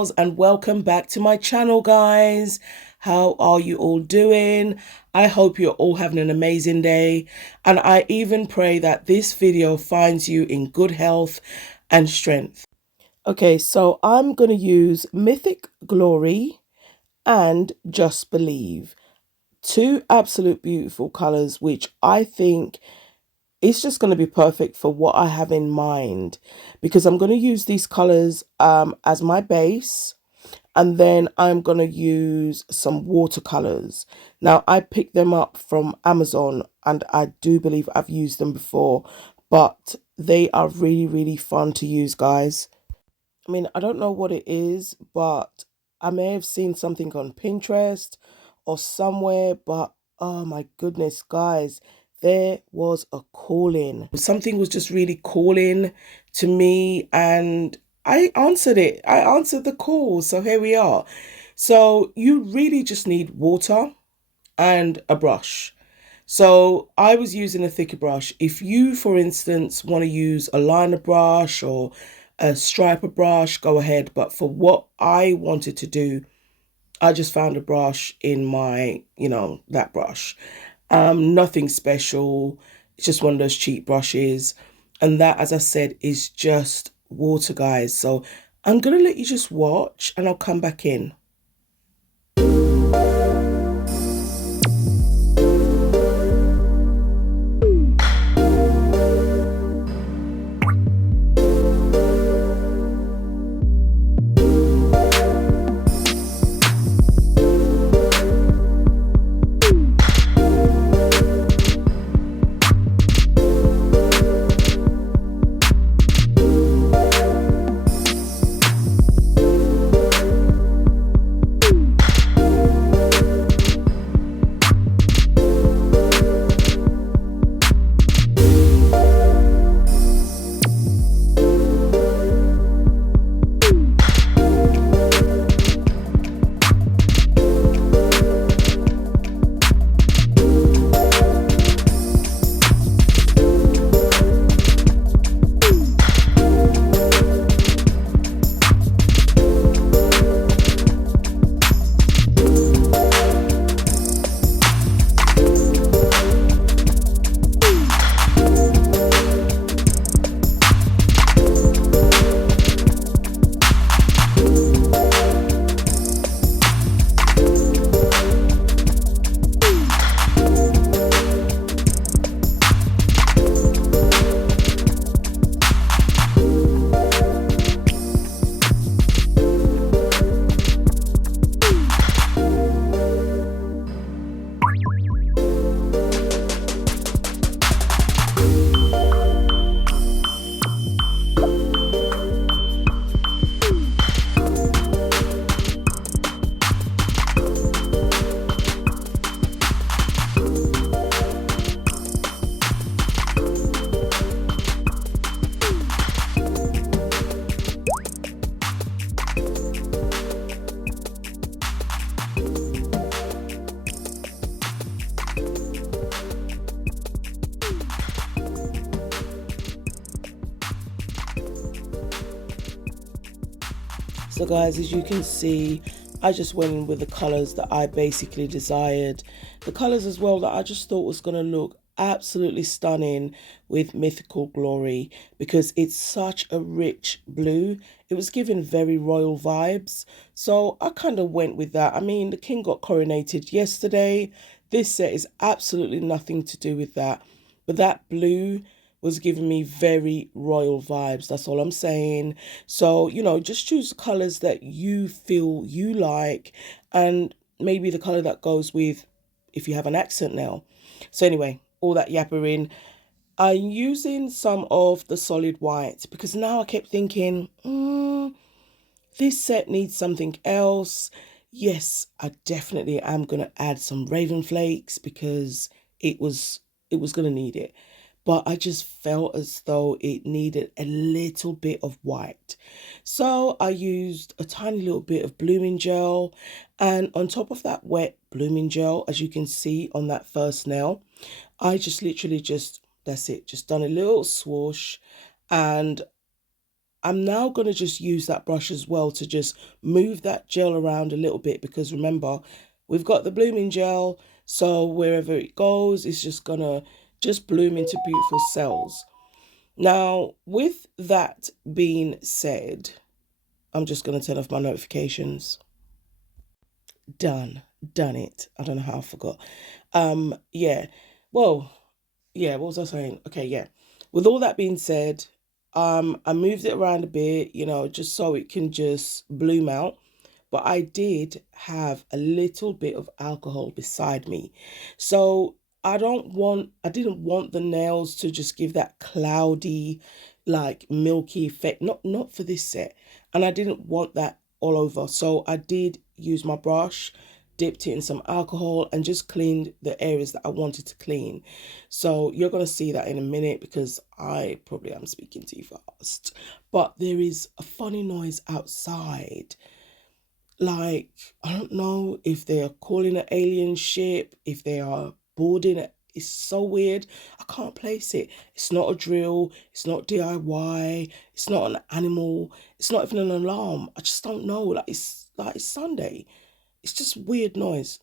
girls, and welcome back to my channel, guys. How are you all doing? I hope you're all having an amazing day, and I even pray that this video finds you in good health and strength. Okay, so I'm going to use Mythic Glory and Just Believe. Two absolute beautiful colors, which I think it's just going to be perfect for what I have in mind, because I'm going to use these colors as my base, and then I'm going to use some watercolors. Now, I picked them up from Amazon, and I do believe I've used them before, but they are really, really fun to use, guys. I mean, I don't know what it is, but I may have seen something on Pinterest or somewhere, but oh my goodness, guys, there was a calling. Something was just really calling to me, and I answered it. I answered the call. So here we are. So you really just need water and a brush. So I was using a thicker brush. If you, for instance, want to use a liner brush or a striper brush, go ahead. But for what I wanted to do, I just found a brush in my, that brush. Nothing special. It's just one of those cheap brushes. And that, as I said, is just water, guys. So I'm going to let you just watch, and I'll come back in. So guys, as you can see, I just went in with the colors that I basically desired. The colors as well that I just thought was going to look absolutely stunning with Mythical Glory, because it's such a rich blue. It was giving very royal vibes. So I kind of went with that. I mean, the king got coronated yesterday. This set is absolutely nothing to do with that. But that blue was giving me very royal vibes. That's all I'm saying. So, just choose the colors that you feel you like, and maybe the color that goes with if you have an accent nail. So anyway, all that yappering. I'm using some of the solid white, because now I kept thinking, this set needs something else. Yes, I definitely am going to add some raven flakes, because it was going to need it. But I just felt as though it needed a little bit of white. So I used a tiny little bit of blooming gel, and on top of that wet blooming gel, as you can see on that first nail, I just literally that's it, just done a little swoosh, and I'm now going to just use that brush as well to just move that gel around a little bit, because remember, we've got the blooming gel, so wherever it goes, it's just going to just bloom into beautiful cells. Now, with that being said, I'm just going to turn off my notifications. Done it. I don't know how I forgot. Yeah. Well, yeah, what was I saying? Okay, yeah. With all that being said, I moved it around a bit, you know, just so it can just bloom out. But I did have a little bit of alcohol beside me. So I didn't want the nails to just give that cloudy, like milky effect. Not for this set. And I didn't want that all over. So I did use my brush, dipped it in some alcohol, and just cleaned the areas that I wanted to clean. So you're going to see that in a minute, because I probably am speaking too fast. But there is a funny noise outside. Like, I don't know if they are calling an alien ship, if they are boarding it. It's so weird. I can't place it. It's not a drill. It's not DIY. It's not an animal. It's not even an alarm. I just don't know. Like it's Sunday. It's just weird noise.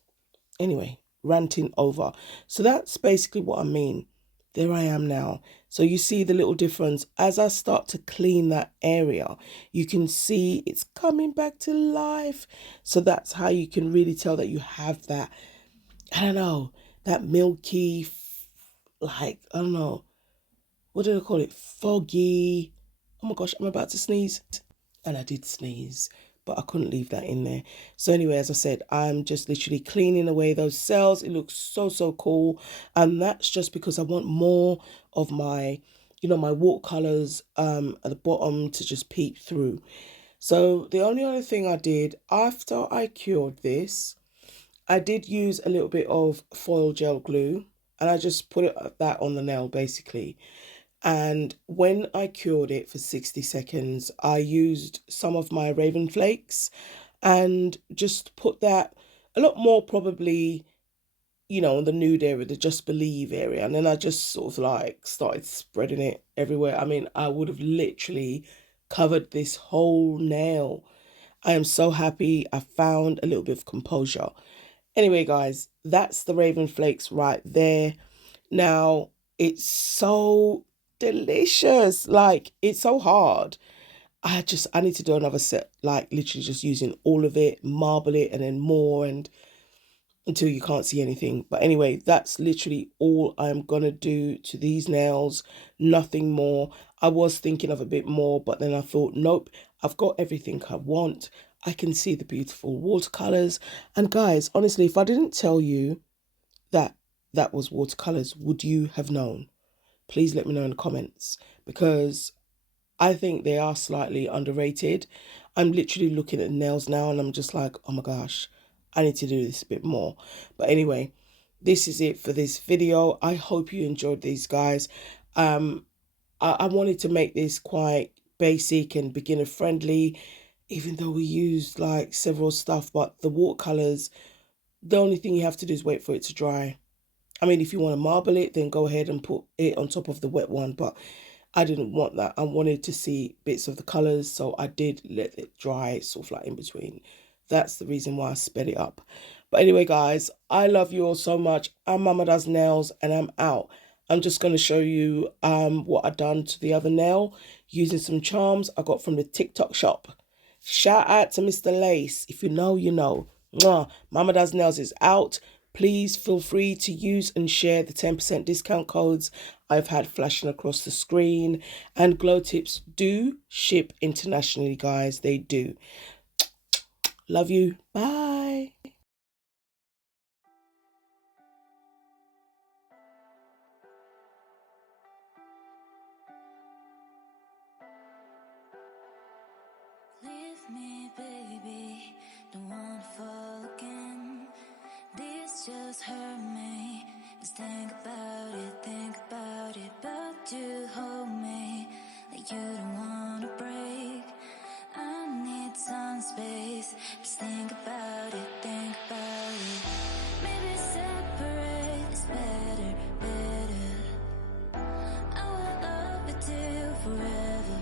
Anyway, ranting over. So that's basically what I mean. There I am now. So you see the little difference. As I start to clean that area, you can see it's coming back to life. So that's how you can really tell that you have that, I don't know, that milky, like, I don't know, what do I call it? Foggy. Oh my gosh, I'm about to sneeze. And I did sneeze, but I couldn't leave that in there. So anyway, as I said, I'm just literally cleaning away those cells. It looks so, so cool. And that's just because I want more of my, you know, my watercolors at the bottom to just peep through. So the only other thing I did after I cured this, I did use a little bit of foil gel glue, and I just put that on the nail basically. And when I cured it for 60 seconds, I used some of my Raven Flakes and just put that a lot more probably, you know, in the nude area, the Just Believe area. And then I just sort of like started spreading it everywhere. I mean, I would have literally covered this whole nail. I am so happy I found a little bit of composure. Anyway, guys, that's the Raven Flakes right there. Now, it's so delicious. Like, it's so hard. I need to do another set, like literally just using all of it, marble it, and then more, and until you can't see anything. But anyway, that's literally all I'm gonna do to these nails, nothing more. I was thinking of a bit more, but then I thought, nope, I've got everything I want. I can see the beautiful watercolors. And guys, honestly, if I didn't tell you that that was watercolors, would you have known? Please let me know in the comments, because I think they are slightly underrated. I'm literally looking at nails now and I'm just like, oh my gosh, I need to do this a bit more. But anyway, this is it for this video. I hope you enjoyed these, guys. I wanted to make this quite basic and beginner friendly, even though we used like several stuff, but the watercolors, the only thing you have to do is wait for it to dry. I mean, if you want to marble it, then go ahead and put it on top of the wet one. But I didn't want that. I wanted to see bits of the colours, so I did let it dry sort of like in between. That's the reason why I sped it up. But anyway, guys, I love you all so much. I'm Mama Does Nails, and I'm out. I'm just going to show you what I've done to the other nail using some charms I got from the TikTok shop. Shout out to Mr. Lace. If you know, you know. Mwah. Mama Does Nails is out. Please feel free to use and share the 10% discount codes I've had flashing across the screen. And glow tips do ship internationally, guys. They do. Love you. Bye. Leave me, baby. Don't wanna fall again. This just hurt me. Just think about it. But you hold me like you don't wanna break. I need some space. Just think about it. Maybe separate is better. I will love you till forever.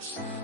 shine.